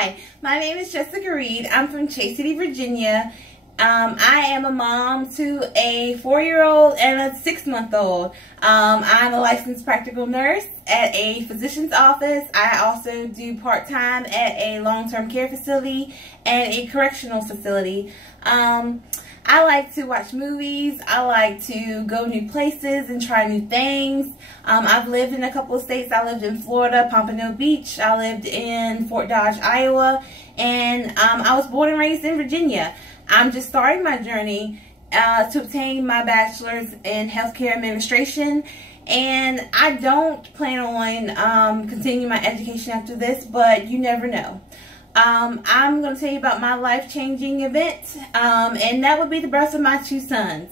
Hi, my name is Jessica Reed. I'm from Chase City, Virginia. I am a mom to a 4-year-old and a 6-month-old. I'm a licensed practical nurse at a physician's office. I also do part-time at a long-term care facility and a correctional facility. I like to watch movies. I like to go new places and try new things. I've lived in a couple of states. I lived in Florida, Pompano Beach. I lived in Fort Dodge, Iowa. And I was born and raised in Virginia. I'm just starting my journey to obtain my bachelor's in healthcare administration. And I don't plan on continuing my education after this, but you never know. I'm going to tell you about my life-changing event, and that would be the birth of my 2 sons.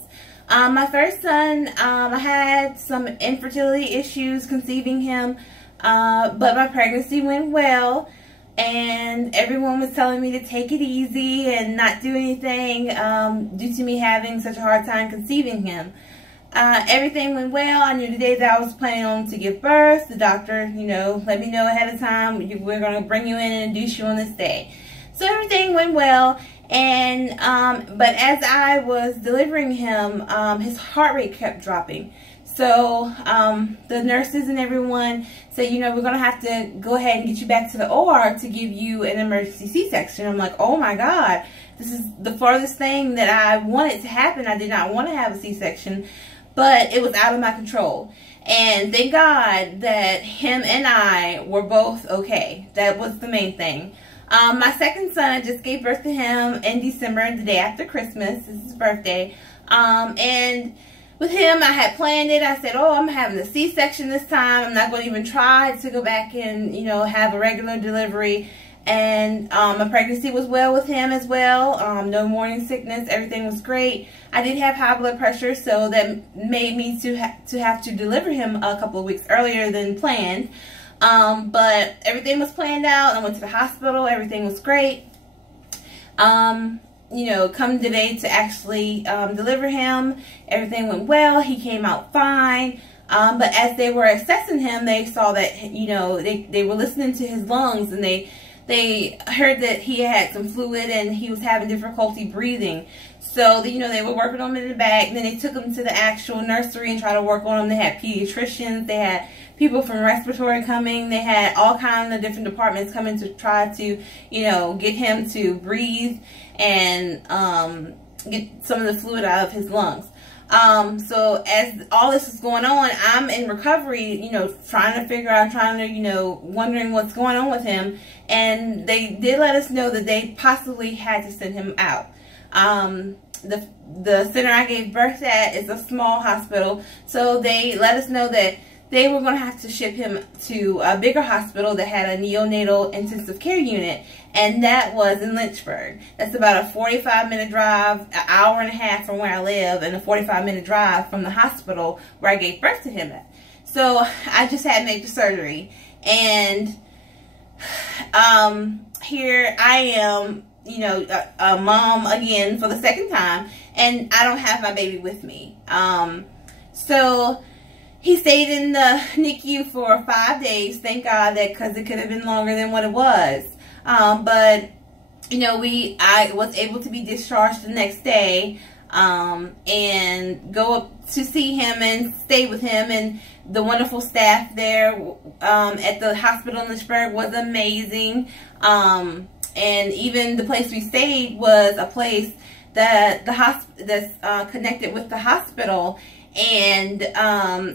My first son, I had some infertility issues conceiving him, but my pregnancy went well, and everyone was telling me to take it easy and not do anything due to me having such a hard time conceiving him. Everything went well. I knew the day that I was planning on to give birth. The doctor, let me know ahead of time. We're going to bring you in and induce you on this day. So everything went well. And but as I was delivering him, his heart rate kept dropping. So the nurses and everyone said, we're going to have to go ahead and get you back to the OR to give you an emergency C-section. I'm like, oh my God, this is the farthest thing that I wanted to happen. I did not want to have a C-section. But it was out of my control. And thank God that him and I were both okay. That was the main thing. My second son, I just gave birth to him in December, the day after Christmas. This is his birthday. And with him, I had planned it. I said, oh, I'm having a C-section this time. I'm not going to even try to go back and, have a regular delivery. And my pregnancy was well with him as well. No morning sickness. Everything was great. I did have high blood pressure, so that made me to have to deliver him a couple of weeks earlier than planned. But everything was planned out. I went to the hospital. Everything was great. Come today to actually deliver him. Everything went well. He came out fine. But as they were assessing him, they saw that, they were listening to his lungs, and they heard that he had some fluid and he was having difficulty breathing. So, they were working on him in the back. And then they took him to the actual nursery and tried to work on him. They had pediatricians. They had people from respiratory coming. They had all kinds of different departments coming to try to, get him to breathe and get some of the fluid out of his lungs. So as all this is going on, I'm in recovery, trying to figure out, wondering what's going on with him. And they did let us know that they possibly had to send him out. The center I gave birth at is a small hospital. So they let us know that they were going to have to ship him to a bigger hospital that had a neonatal intensive care unit. And that was in Lynchburg. That's about a 45-minute drive, an hour and a half from where I live, and a 45-minute drive from the hospital where I gave birth to him at. So I just had major surgery. And here I am, a mom again for the second time. And I don't have my baby with me. So he stayed in the NICU for 5 days. Thank God, that because it could have been longer than what it was. But I was able to be discharged the next day and go up to see him and stay with him. And the wonderful staff there at the hospital in Lynchburg was amazing. And even the place we stayed was a place that that's connected with the hospital. And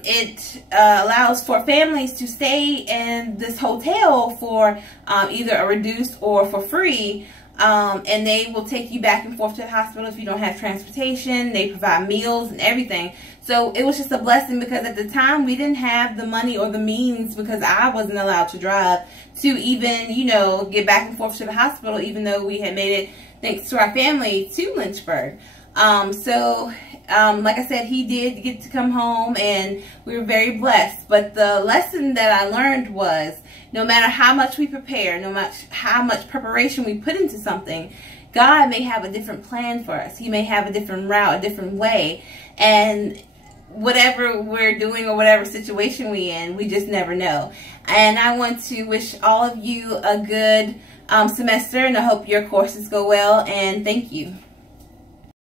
it allows for families to stay in this hotel for either a reduced or for free. And they will take you back and forth to the hospital if you don't have transportation. They provide meals and everything. So it was just a blessing, because at the time we didn't have the money or the means, because I wasn't allowed to drive, to even, get back and forth to the hospital, even though we had made it, thanks to our family, to Lynchburg. Like I said, he did get to come home, and we were very blessed. But the lesson that I learned was, no matter how much we prepare, no matter how much preparation we put into something, God may have a different plan for us. He may have a different route, a different way. And whatever we're doing or whatever situation we're in, we just never know. And I want to wish all of you a good semester, and I hope your courses go well, and thank you.